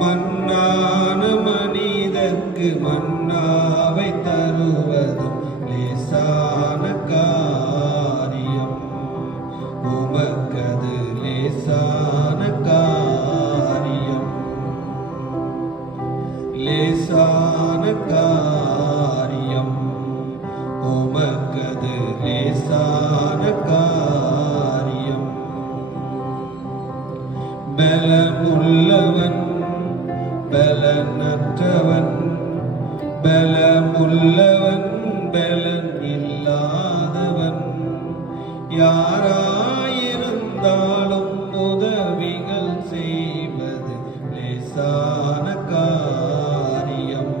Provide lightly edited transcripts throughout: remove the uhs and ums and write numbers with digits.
மண்ணான மனிதர்க்கு மன்னாவை தருவதும் லேசான காரியம். உமக்கது லேசான காரியம். லேசான காரியம். உமக்கது லேசான காரியம். பலமுள்ளவன் பலனற்றவன், பலமுள்ளவன் பலன் இல்லாதவன், யாராயிருந்தாலும் உதவிகள் செய்வது லேசான காரியம்.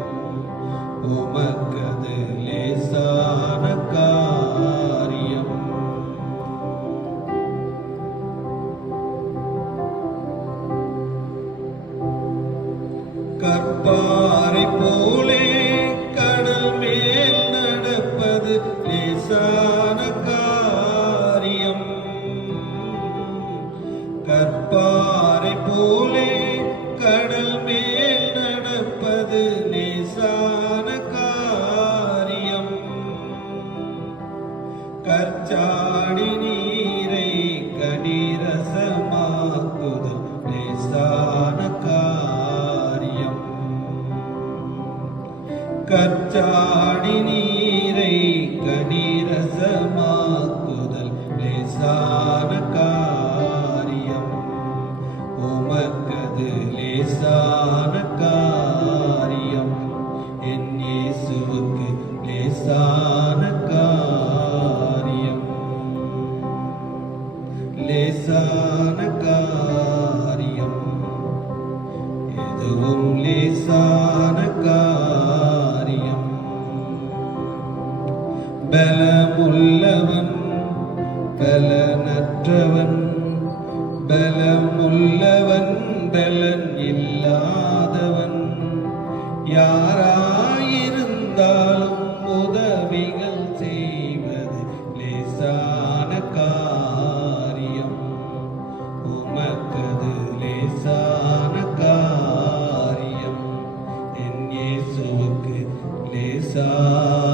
உமக்கது லேசான காரியம். கற்பாறை போலே கடல் மேல் நடப்பது லேசான காரியம். கற்பாறை போலே கடல் மேல் நடப்பது லேசான காரியம். கற்சாடி நீரை கனிரசமாக்குதல் லேசான காரியம். கற்சாடி நீரை கனிரசமாக்குதல் லேசான காரியம். உமக்கது லேசான காரியம். என் இயேசுவுக்கு லேசான காரியம். லேசான காரியம். எதுவும் லேசான காரியம். பலமுள்ளவன் பலனற்றவன், பலமுள்ளவன் பலன் இல்லாதவன், யாராயிருந்தாலும் உதவிகள் செய்வது லேசான காரியம். உமக்கது லேசான காரியம். என் இயேசுவுக்கு லேசான